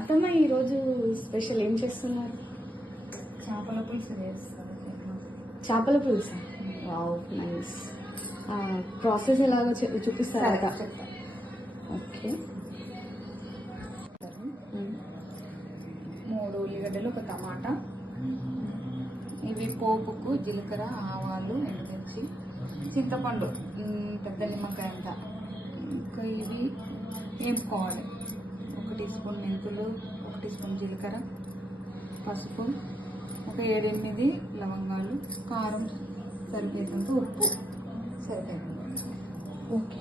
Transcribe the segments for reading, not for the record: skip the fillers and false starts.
అత్తమ్మ ఈరోజు స్పెషల్ ఏం చేస్తున్నారు? చేపల పులుసు చేస్తారు. చేపల పులుసు. Wow, nice. ప్రాసెస్ ఎలాగో చూపిస్తారా? ఓకే. 3 ఉల్లిగడ్డలు, ఒక టమాటా, ఇవి పోపుకు జీలకర్ర, ఆవాలు, ఎండుమిర్చి, చింతపండు పెద్ద నిమ్మకాయ అంతా, ఇంకా ఇవి వేపుకోవాలి. 1 టీ స్పూన్ మెంతులు, 1 టీ స్పూన్ జీలకర్ర, పసుపు, ఒక 7-8 లవంగాలు, కారం సరిపోయేంత, ఉప్పు సరిపోయేంత. ఓకే.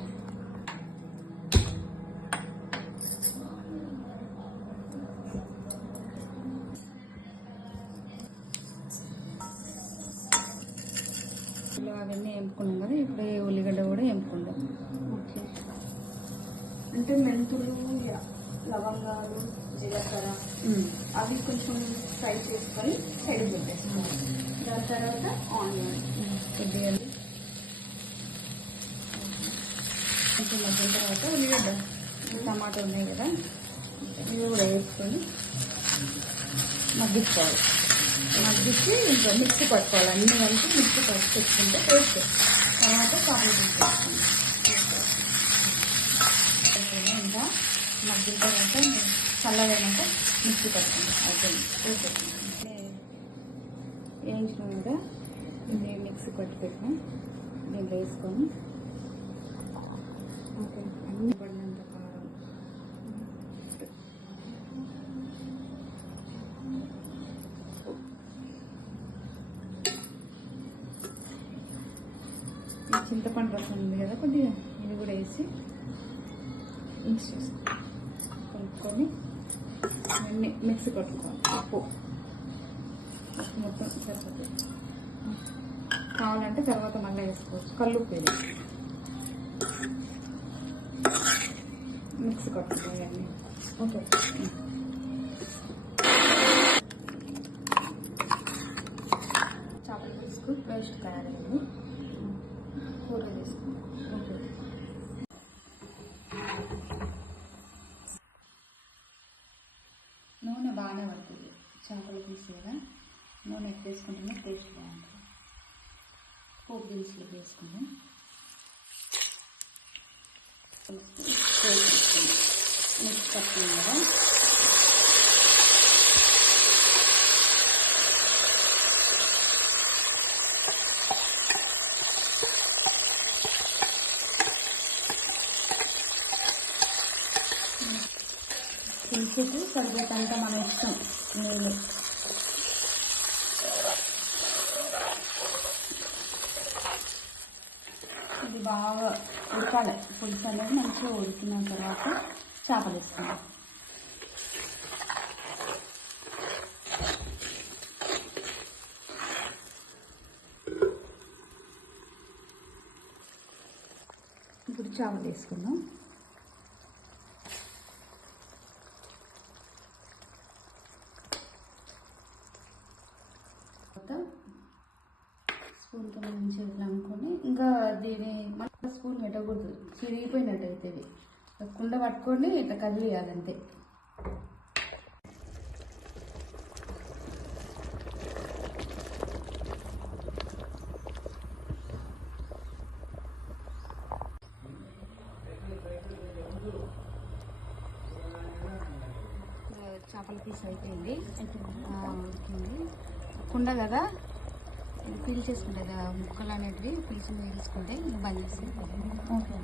అవన్నీ వేపుకున్నాం కదా, ఇప్పుడు ఉల్లిగడ్డ కూడా వేపుకుందాం. ఓకే. అంటే మెంతులు, లవంగాలు, జీలకర్ర అవి కొంచెం ఫ్రై చేసుకొని సైడ్ పెట్టేసుకోవాలి. దాని తర్వాత ఆనియన్ కొద్దిగా కొంచెం మగ్గిన తర్వాత ఉల్లిగడ్డ, టమాటా ఉన్నాయి కదా, ఇవి కూడా వేసుకొని మగ్గించుకోవాలి. మగ్గించి ఇంకా మిక్సీ పట్టుకోవాలి. అన్ని కలిపి మిక్సీ పట్టి పెట్టుకుంటే టేస్ట్. తర్వాత చేపలు తీసుకొచ్చుకోండి. ఇంకా మగ్గిన తర్వాత చల్లగైనాక మిక్సీ పట్టుకోండి. అయిపోయింది. వేయించిన మీద ఇది మిక్సీ పట్టి పెట్టిన దీంట్లో వేసుకొని అన్ని పడినంత కారం, చింతపండు రసం ఉంది కదా, కొద్దిగా ఇది కూడా వేసి మిక్స్ చేసుకో, కలుపుకొని అన్నీ మిక్సీ పట్టుకోవాలి. ఉప్పు మొత్తం సరిపోతుంది. కావాలంటే తర్వాత మళ్ళీ వేసుకోవచ్చు. కల్లుప్పు ఇది మిక్సీ పట్టుకోవాలి అన్నీ. ఓకే. చేపల పులుసుకు పేస్ట్ తయారైంది. కూర తీసుకుంటాం. ఓకే. నూనె బాగానే పడుతుంది. చేపల పులుసు కదా, నూనె ఎక్కువ వేసుకుంటేనే టేస్ట్ బాగుంటుంది. పోపు దినుసులు వేసుకుందాం. మిక్స్ పట్టుకుంది కదా, పులుసుకు సరిపోతంత మన ఇష్టం నీళ్ళు. ఇది బాగా ఉడకాలి. పులుసు అనేది మంచిగా ఉడికిన తర్వాత చేపలు వేసుకుందాం. ఇప్పుడు చేపలు వేసుకుందాం. స్పూన్తో మంచిగా ఇట్లా అనుకొని, ఇంకా దీని మళ్ళీ స్పూన్ పెట్టకూడదు, చిరిగిపోయినట్టు అవుతుంది. కుండ పట్టుకొని ఇట్లా కదిలియాలంతే. చేపల పీస్ అయిపోయింది, ఉడికింది. కుండ కదా, ఇది పీల్ చేసుకుంటే ముక్కలు అనేటివి పీల్చి తీసుకుంటే బంద్ చేస్తుంది. ఓకే.